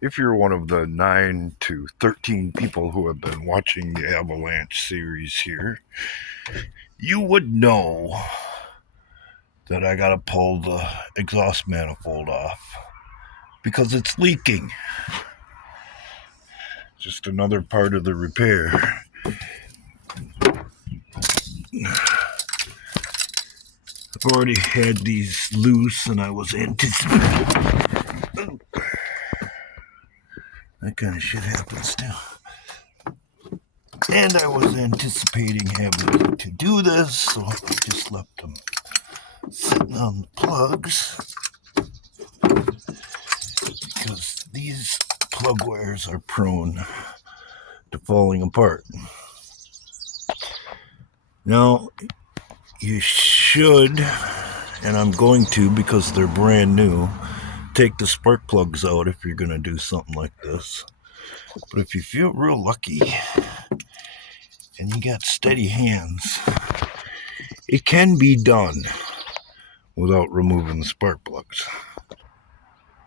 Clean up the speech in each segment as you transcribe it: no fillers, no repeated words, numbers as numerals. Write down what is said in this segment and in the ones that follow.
If you're one of the 9 to 13 people who have been watching the Avalanche series here, you would know that I gotta pull the exhaust manifold off because it's leaking. Just another part of the repair. I've already had these loose and I was anticipating. That kind of shit happens too. And I was anticipating having to do this, so I just left them sitting on the plugs because these plug wires are prone to falling apart. Now, you should, and I'm going to because they're brand new, take the spark plugs out if you're going to do something like this. But if you feel real lucky and you got steady hands, it can be done without removing the spark plugs.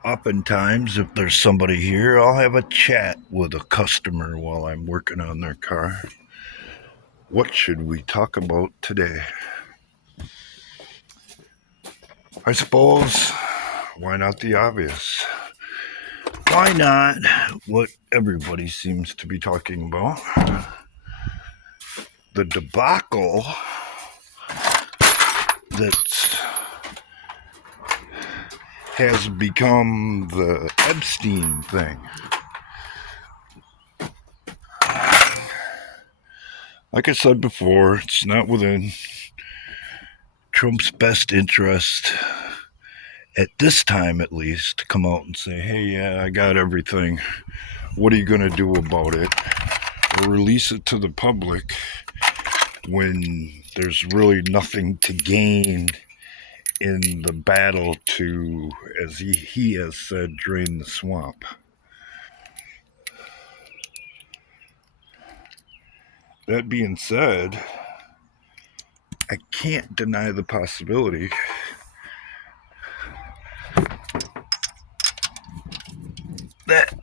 Oftentimes, if there's somebody here, I'll have a chat with a customer while I'm working on their car. What should we talk about today? I suppose, why not the obvious? Why not what everybody seems to be talking about? The debacle that has become the Epstein thing. Like I said before, it's not within Trump's best interest, at this time at least, to come out and say, hey, yeah, I got everything. What are you going to do about it? Or release it to the public when there's really nothing to gain in the battle to, as he has said, drain the swamp. That being said, I can't deny the possibility that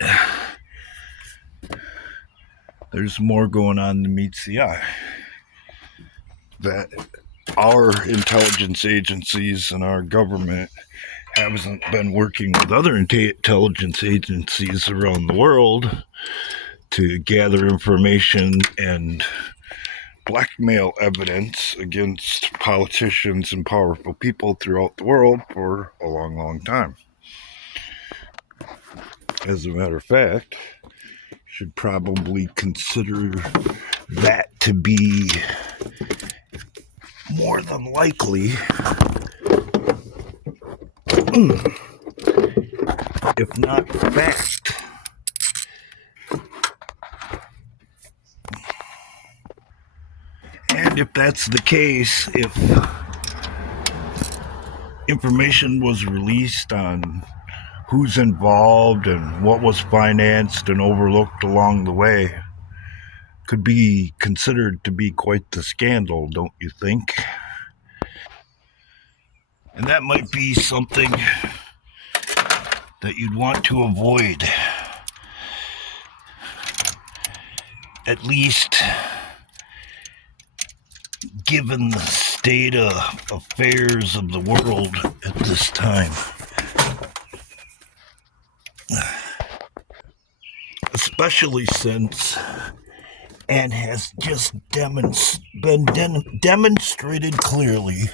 there's more going on than meets the eye. That our intelligence agencies and our government hasn't been working with other intelligence agencies around the world to gather information and blackmail evidence against politicians and powerful people throughout the world for a long, long time. As a matter of fact, should probably consider that to be more than likely, if not fact. And if that's the case, if information was released on who's involved and what was financed and overlooked along the way, could be considered to be quite the scandal, don't you think? And that might be something that you'd want to avoid, at least given the state of affairs of the world at this time. Especially since, and has just been demonstrated clearly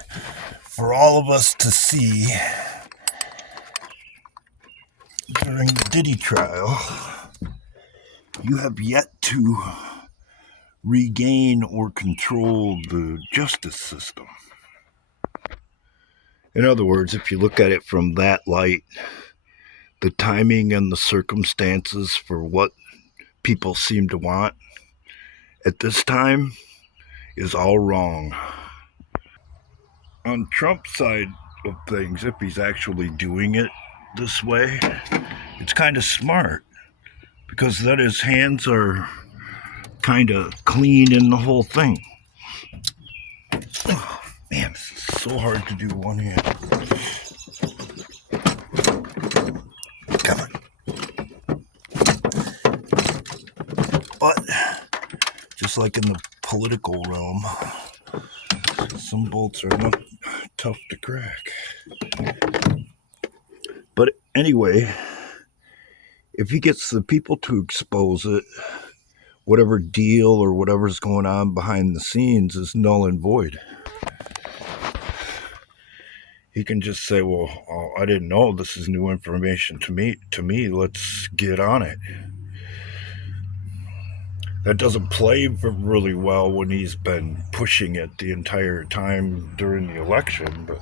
for all of us to see during the Diddy trial, you have yet to regain or control the justice system. In other words, if you look at it from that light, the timing and the circumstances for what people seem to want at this time is all wrong. On Trump's side of things, if he's actually doing it this way, it's kind of smart, because then his hands are kind of clean in the whole thing. Oh, man, this is so hard to do one hand. Come on. But just like in the political realm, some bolts are not tough to crack. But anyway, if he gets the people to expose it, whatever deal or whatever's going on behind the scenes is null and void. He can just say, well, I didn't know, this is new information to me, let's get on it. That doesn't play really well when he's been pushing it the entire time during the election, but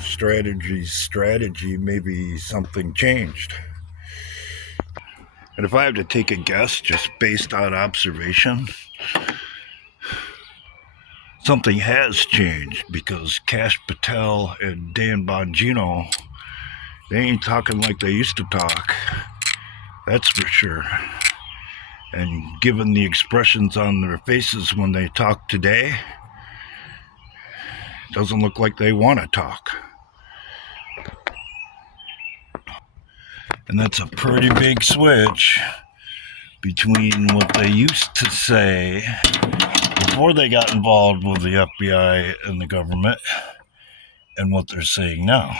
strategy, maybe something changed. And if I have to take a guess, just based on observation, something has changed, because Kash Patel and Dan Bongino, they ain't talking like they used to talk. That's for sure. And given the expressions on their faces when they talk today, it doesn't look like they want to talk. And that's a pretty big switch between what they used to say before they got involved with the FBI and the government and what they're saying now.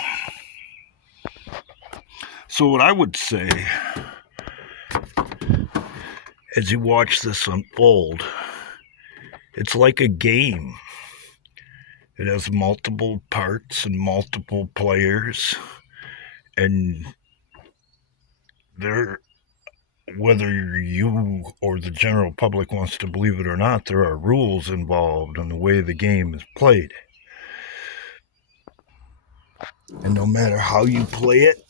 So what I would say, as you watch this unfold, it's like a game. It has multiple parts and multiple players, and whether you or the general public wants to believe it or not, there are rules involved in the way the game is played. And no matter how you play it,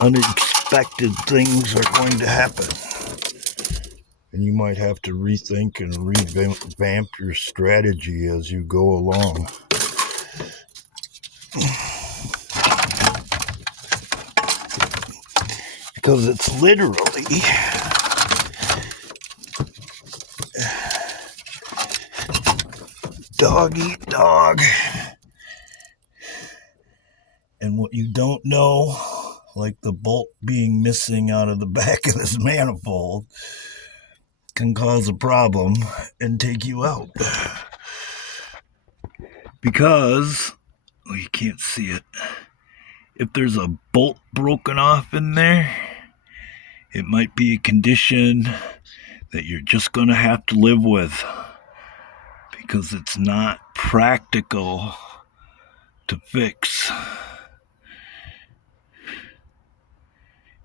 unexpected things are going to happen. And you might have to rethink and revamp your strategy as you go along. Because it's literally dog eat dog. And what you don't know, like the bolt being missing out of the back of this manifold, can cause a problem and take you out. Because, well, you can't see it. If there's a bolt broken off in there, it might be a condition that you're just going to have to live with, because it's not practical to fix.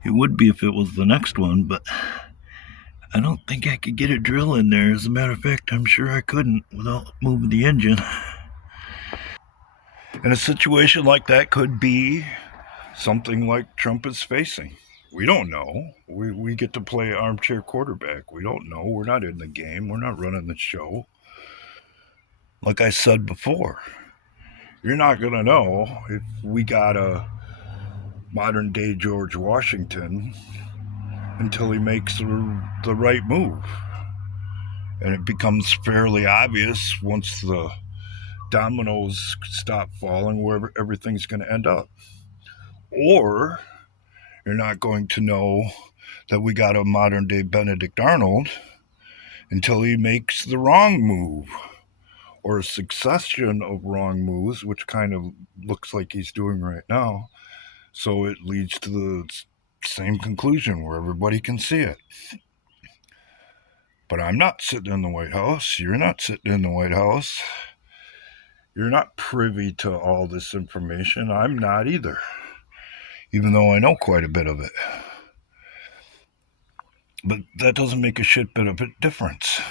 It would be if it was the next one, but I don't think I could get a drill in there. As a matter of fact, I'm sure I couldn't without moving the engine. And a situation like that could be something like Trump is facing. We don't know. We get to play armchair quarterback. We don't know. We're not in the game. We're not running the show. Like I said before, you're not going to know if we got a modern day George Washington until he makes the right move. And it becomes fairly obvious once the dominoes stop falling where everything's going to end up. Or you're not going to know that we got a modern day Benedict Arnold until he makes the wrong move, or a succession of wrong moves, which kind of looks like he's doing right now. So it leads to the same conclusion where everybody can see it. But I'm not sitting in the White House. You're not sitting in the White House. You're not privy to all this information. I'm not either, even though I know quite a bit of it. But that doesn't make a shit bit of a difference.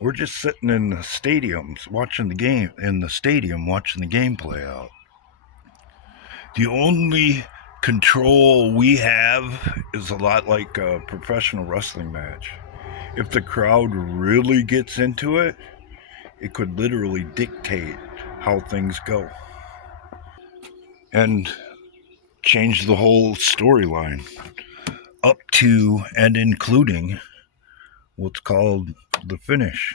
We're just sitting in the stadiums watching the game, watching the game play out. The only control we have is a lot like a professional wrestling match. If the crowd really gets into it, it could literally dictate how things go and change the whole storyline, up to and including what's called the finish.